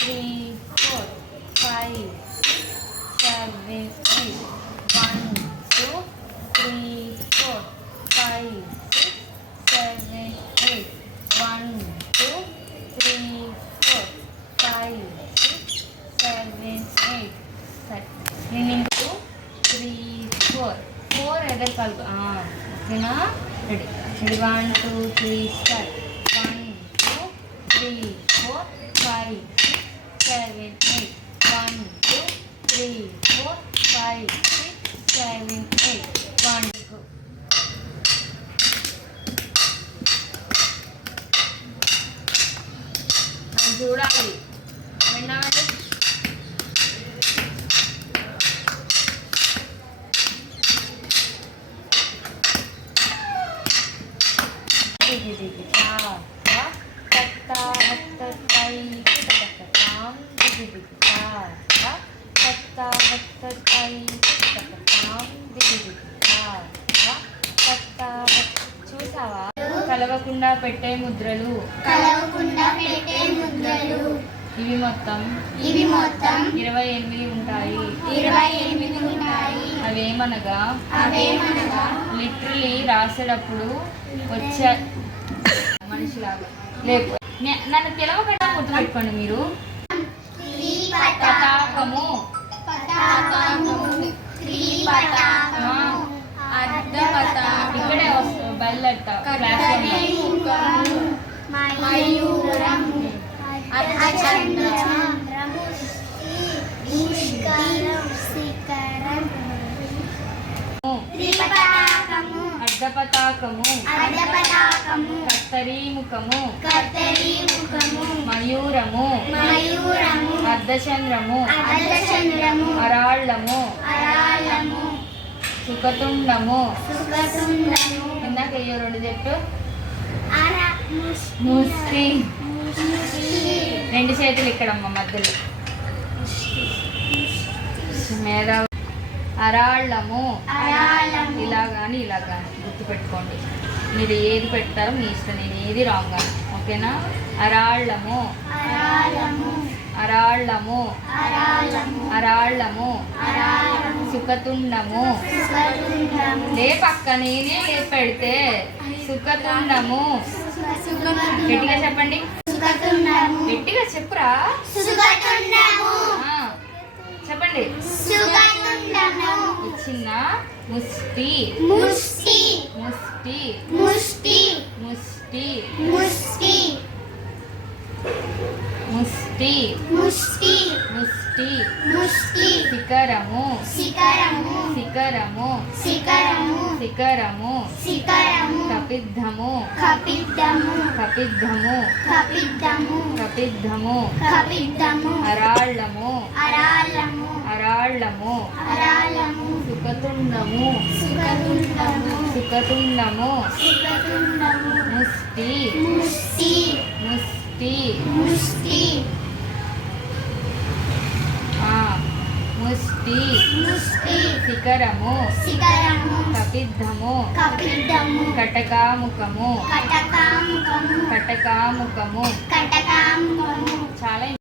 3, 4, 5, 6, 7, 8. 1, 2, 3, 4, 5, 6, 7, 8. 1, 2, 3, 4, 5, 6, 7, 8. సరే నేను into 3, 4 either కలుపు ఓకేనా. రెడీ. 1, 2, 3 స్టార్ట్. 1, 2, 3, 4, 5, 6, 7, 8. 1, 2, 3, 4, 5, 6, 7, 8. 1, 2. చూడాలి విన్నామండి. చూసావా కలవకుండా పెట్టే ముద్రలు ఇవి మొత్తం 28 ఉంటాయి. అవేమనగా లిటరలీ రాసేటప్పుడు వచ్చే మనిషిలాగా లేకు నన్ను తెలవకుండా గుర్తుపెట్టుకోండి మీరు. పతాకము ఇక్కడే వస్తుంది బయలుట అర్ధపతాకము కత్తరీముఖము మయూరము అర్ధచంద్రము అరాళ్ళము సుఖతుండము. ఇందాక అయ్యో 2 చెప్పు. ముష్టి 2 చేతులు ఇక్కడమ్మ మధ్యలో. మేధా అరాళ్ళము ఇలా కానీ గుర్తుపెట్టుకోండి. మీరు ఏది పెడతారో మీ ఇష్టం. నేను ఏది రాంగ్ అని ఓకేనా. అరాళ్ళము సుఖతుండము లే పక్క నేనే లే పెడితే సుఖతుండము. గట్టిగా చెప్పండి. గట్టిగా చెప్పురా. చెప్పండి. చిన్న ముష్టి శిఖరము కపిద్ధము అరాళ్ళము సుఖతుండము ముష్టి శిఖరము కపిద్ధము కటకాముఖము చాలా